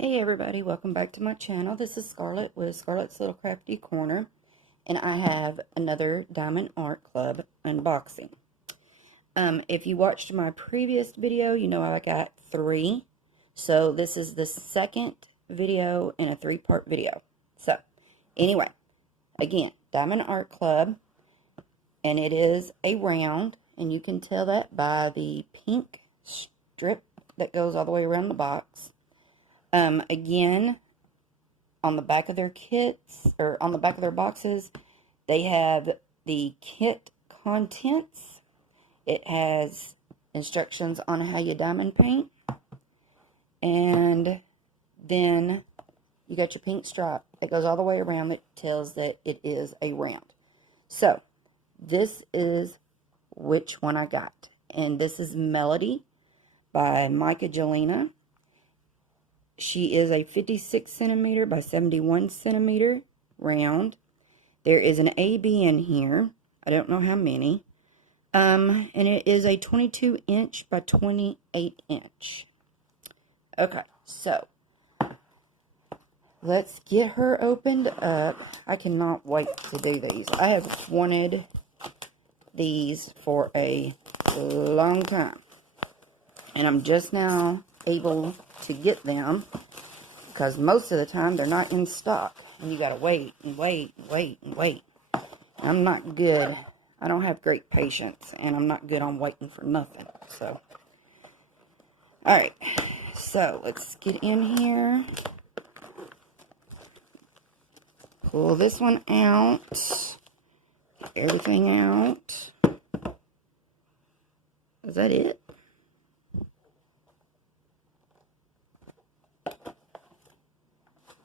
Hey everybody, welcome back to my channel. This is Scarlett with Scarlett's Little Crafty Corner, and I have another Diamond Art Club unboxing. If you watched my previous video, you know I got 3. So this is the second video in a 3-part video. So anyway, again, Diamond Art Club, and it is a round, and you can tell that by the pink strip that goes all the way around the box. Again, on the back of their kits, or on the back of their boxes, they have the kit contents. It has instructions on how you diamond paint. And then you got your pink stripe that goes all the way around that tells that it is a round. So, this is which one I got. And this is Melody by Magnifier. She is a 56 centimeter by 71 centimeter round. There is an AB in here. I don't know how many. And it is a 22 inch by 28 inch. Okay, so let's get her opened up. I cannot wait to do these. I have wanted these for a long time. And I'm just now able to get them because most of the time they're not in stock and you gotta wait and wait and wait and wait. I'm not good. I don't have great patience, and I'm not good on waiting for nothing. So alright, so let's get in here, pull this one out, get everything out. Is that it?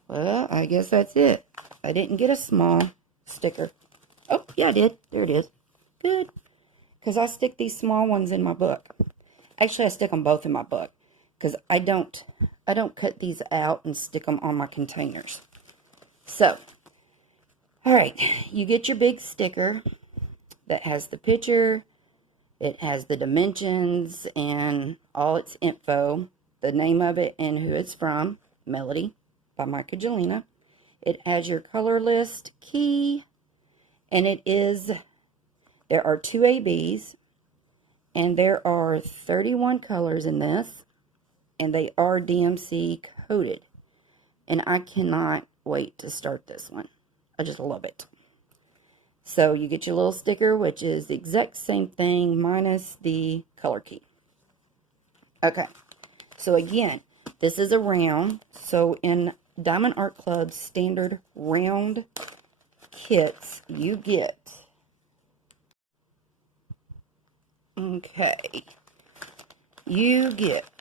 Well, I guess that's it. I didn't get a small sticker. Oh, yeah, I did. There it is. Good. Because I stick these small ones in my book. Actually, I stick them both in my book. Because I don't cut these out and stick them on my containers. So, alright. You get your big sticker that has the picture. It has the dimensions and all its info. The name of it and who it's from. Melody by Magnifier. It has your color list key, and there are 2 ABs, and there are 31 colors in this, and they are DMC coded, and I cannot wait to start this one. I just love it. So you get your little sticker, which is the exact same thing minus the color key. Okay, so again, this is a round, so in Diamond Art Club's standard round kits, you get, you get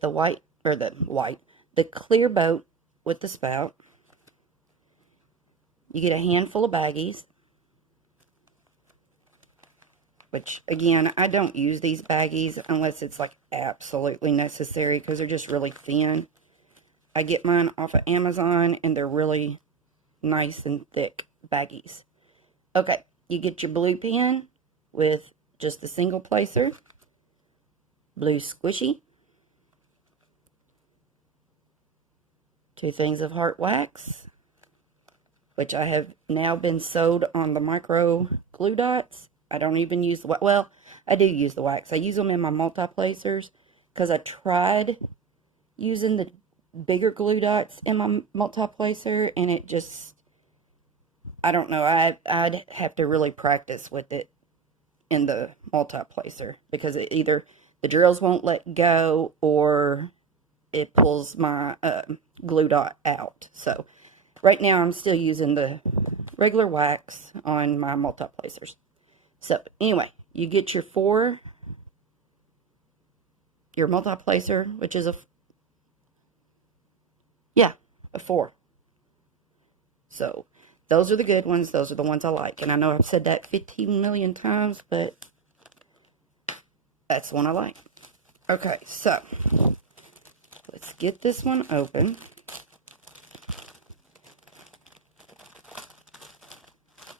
the the clear boat with the spout. You get a handful of baggies, which, again, I don't use these baggies unless it's, like, absolutely necessary because they're just really thin. I get mine off of Amazon, and they're really nice and thick baggies. Okay, you get your blue pen with just a single placer, blue squishy, 2 things of heart wax, which I have now been sewed on the micro glue dots. I don't even use the wax. Well, I do use the wax. I use them in my multi-placers because I tried using the bigger glue dots in my multi-placer, and it just, I don't know. I'd have to really practice with it in the multi-placer because it either the drills won't let go or it pulls my glue dot out. So right now I'm still using the regular wax on my multi-placers. So, anyway, you get your multi-placer, which is a 4. So, those are the good ones. Those are the ones I like. And I know I've said that 15 million times, but that's the one I like. Okay, so, let's get this one open.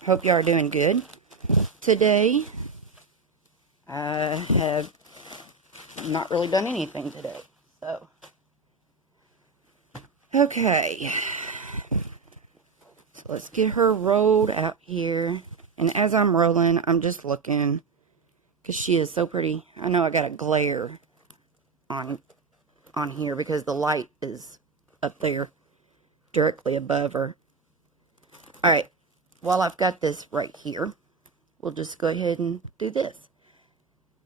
Hope y'all are doing good. Today, I have not really done anything today. So, okay. So let's get her rolled out here. And as I'm rolling, I'm just looking, because she is so pretty. I know I got a glare on here because the light is up there directly above her. Alright, while I've got this right here, we'll just go ahead and do this.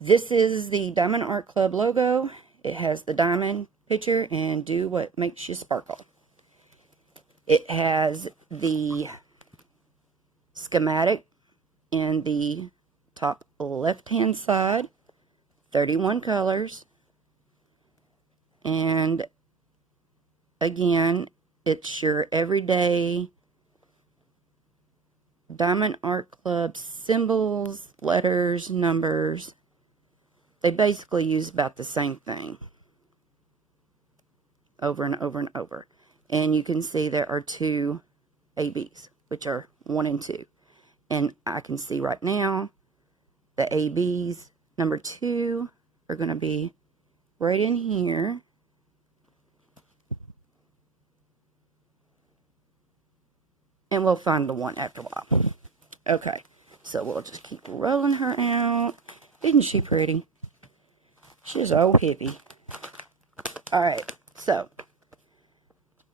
This is the Diamond Art Club logo. It has the diamond picture and do what makes you sparkle. It has the schematic in the top left-hand side, 31 colors. And again, it's your everyday Diamond Art Club symbols, letters, numbers. They basically use about the same thing over and over and over. And you can see there are two ABs, which are 1 and 2. And I can see right now the ABs, number 2, are going to be right in here. And we'll find the 1 after a while. Okay, so we'll just keep rolling her out. Isn't she pretty? She's a old hippie. Alright, so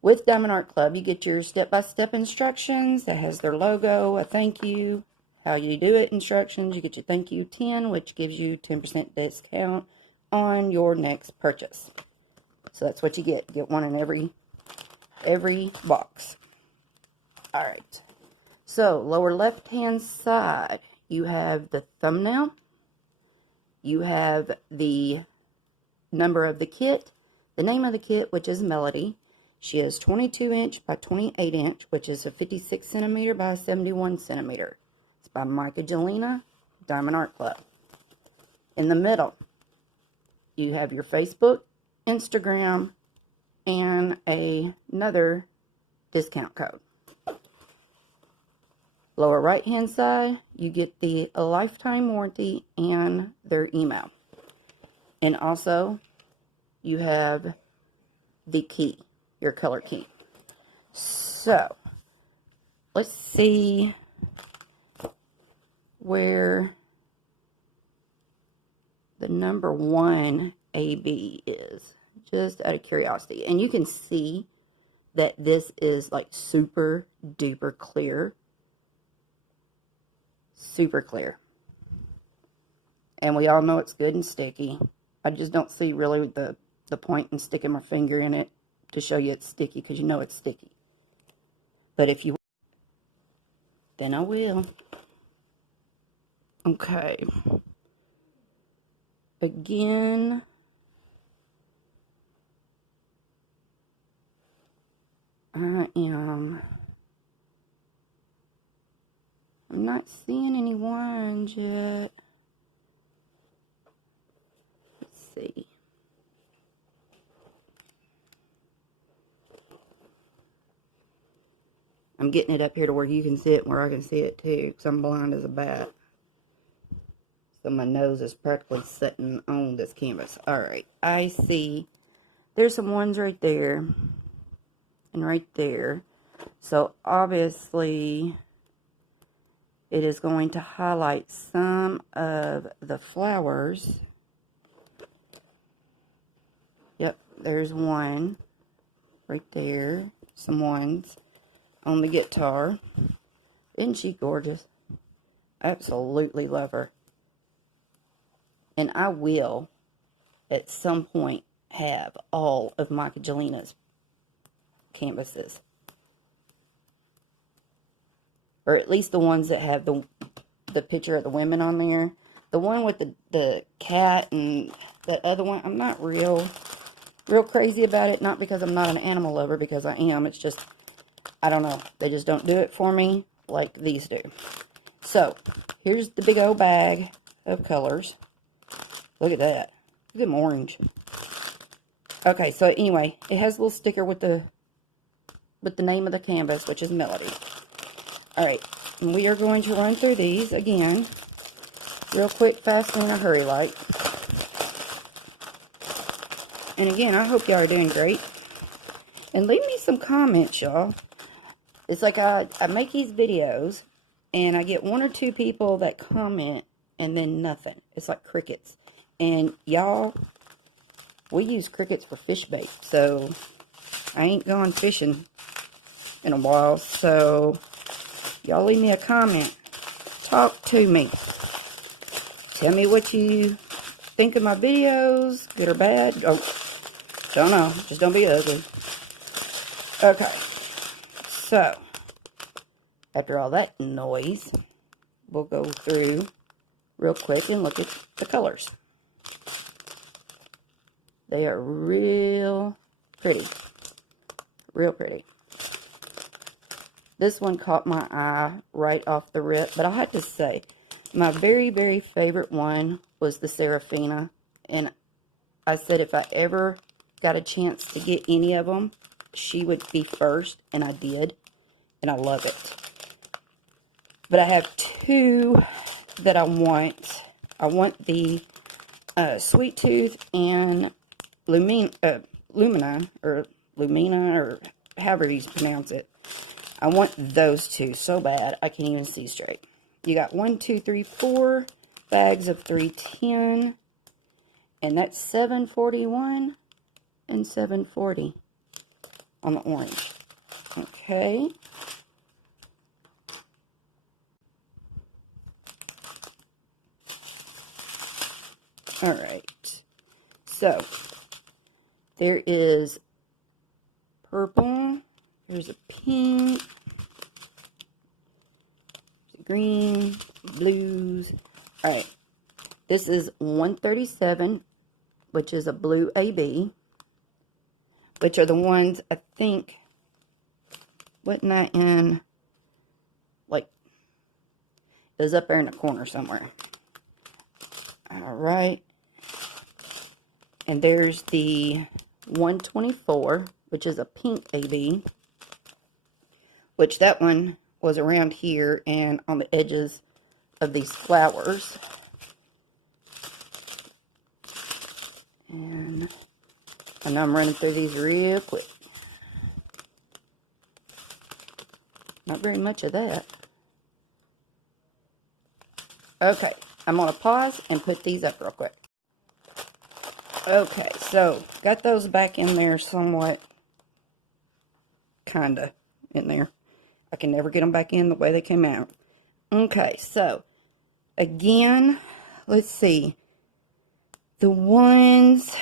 with Diamond Art Club, you get your step-by-step instructions that has their logo, a thank you, how you do it instructions. You get your thank you 10, which gives you 10% discount on your next purchase. So that's what you get. You get one in every box. Alright, so lower left hand side, you have the thumbnail, you have the number of the kit, the name of the kit, which is Melody. She is 22 inch by 28 inch, which is a 56 centimeter by 71 centimeter. It's by Magnifier, Diamond Art Club. In the middle, you have your Facebook, Instagram, and another discount code. Lower right hand side, you get the lifetime warranty and their email. And also, you have the key, your color key. So, let's see where the number 1 AB is, just out of curiosity. And you can see that this is like super duper clear. Super clear. And we all know it's good and sticky. I just don't see really the point in sticking my finger in it to show you it's sticky, because you know it's sticky. But if you, then I will. Okay. Again, I'm not seeing any ones yet. Let's see. I'm getting it up here to where you can see it and where I can see it too, because I'm blind as a bat. So my nose is practically sitting on this canvas. Alright, I see. There's some ones right there. And right there. So obviously, it is going to highlight some of the flowers. Yep, there's one right there. Some ones on the guitar. Isn't she gorgeous? Absolutely love her. And I will, at some point, have all of Magnifier canvases. Or at least the ones that have the picture of the women on there. The one with the cat and that other one, I'm not real crazy about it. Not because I'm not an animal lover, because I am. It's just, I don't know. They just don't do it for me like these do. So, here's the big old bag of colors. Look at that. Look at them orange. Okay, so anyway, it has a little sticker with the name of the canvas, which is Melody. Alright, and we are going to run through these again, real quick, fast, and in a hurry like. And again, I hope y'all are doing great. And leave me some comments, y'all. It's like I make these videos, and I get 1 or 2 people that comment, and then nothing. It's like crickets. And y'all, we use crickets for fish bait, so I ain't gone fishing in a while. So y'all leave me a comment. Talk to me. Tell me what you think of my videos, good or bad. Oh, don't know. Just don't be ugly. Okay. So, after all that noise, we'll go through real quick and look at the colors. They are real pretty. Real pretty. This one caught my eye right off the rip, but I have to say, my very, very favorite one was the Serafina, and I said if I ever got a chance to get any of them, she would be first, and I did, and I love it. But I have 2 that I want. I want the Sweet Tooth and Lumina, or however you pronounce it. I want those 2 so bad, I can't even see straight. You got 1, 2, 3, 4 bags of 310, and that's $7.41 and $7.40 on the orange. Okay. All right. So there is purple. There's a pink. Green, blues. All right. This is 137, which is a blue AB, which are the ones I think, wasn't that in, like, it was up there in the corner somewhere. All right. And there's the 124, which is a pink AB, which that one was around here and on the edges of these flowers. And I know I'm running through these real quick. Not very much of that. Okay, I'm going to pause and put these up real quick. Okay, so got those back in there somewhat. Kinda in there. I can never get them back in the way they came out. Okay, so again, let's see. The ones,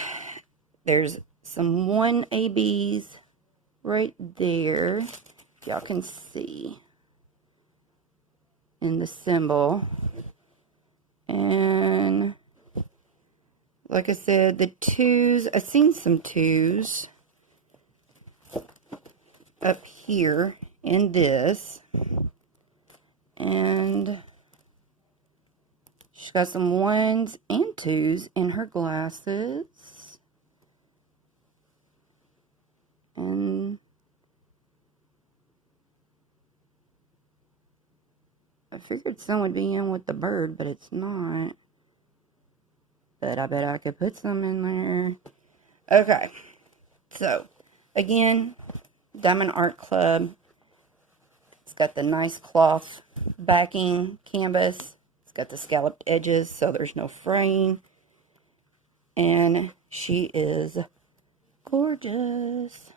there's some 1ABs right there. Y'all can see in the symbol. And like I said, the 2s, I've seen some 2s up here in this, and she's got some 1s and 2s in her glasses, and I figured some would be in with the bird, but it's not. But I bet I could put some in there. Okay, so again, Diamond Art Club. It's got the nice cloth backing canvas. It's got the scalloped edges, so there's no fraying. And she is gorgeous.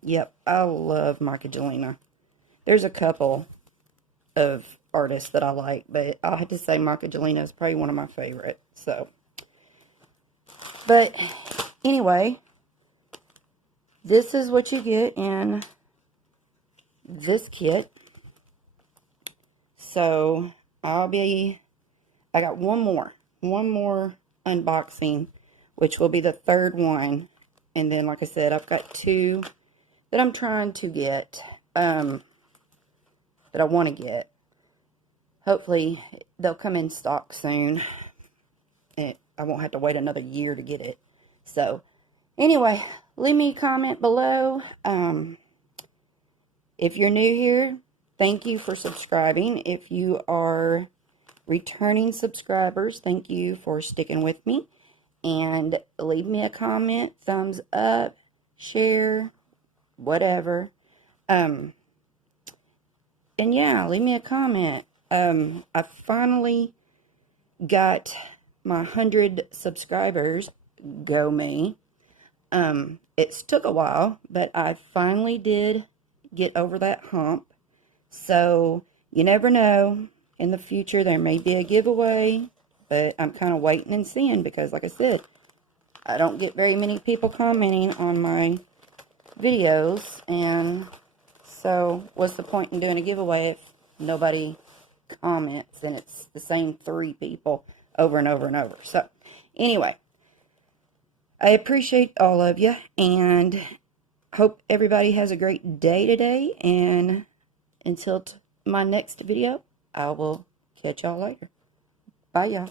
Yep, I love Michelangelo. There's a couple of artists that I like, but I have to say Michelangelo is probably one of my favorites. So, but anyway, this is what you get in this kit. So I got one more unboxing, which will be the 3rd one. And then, like I said, I've got 2 that I'm trying to get, that I want to get. Hopefully they'll come in stock soon, and I won't have to wait another year to get it. So anyway, leave me a comment below. If you're new here, thank you for subscribing. If you are returning subscribers, thank you for sticking with me. and leave me a comment, thumbs up, share, whatever. And yeah, leave me a comment. I finally got my 100 subscribers. Go me. It's took a while, but I finally did get over that hump. So you never know. In the future, there may be a giveaway, but I'm kind of waiting and seeing because, like I said, I don't get very many people commenting on my videos, and so what's the point in doing a giveaway if nobody comments and it's the same 3 people over and over and over? So anyway, I appreciate all of you, and hope everybody has a great day today, and until my next video, I will catch y'all later. Bye, y'all.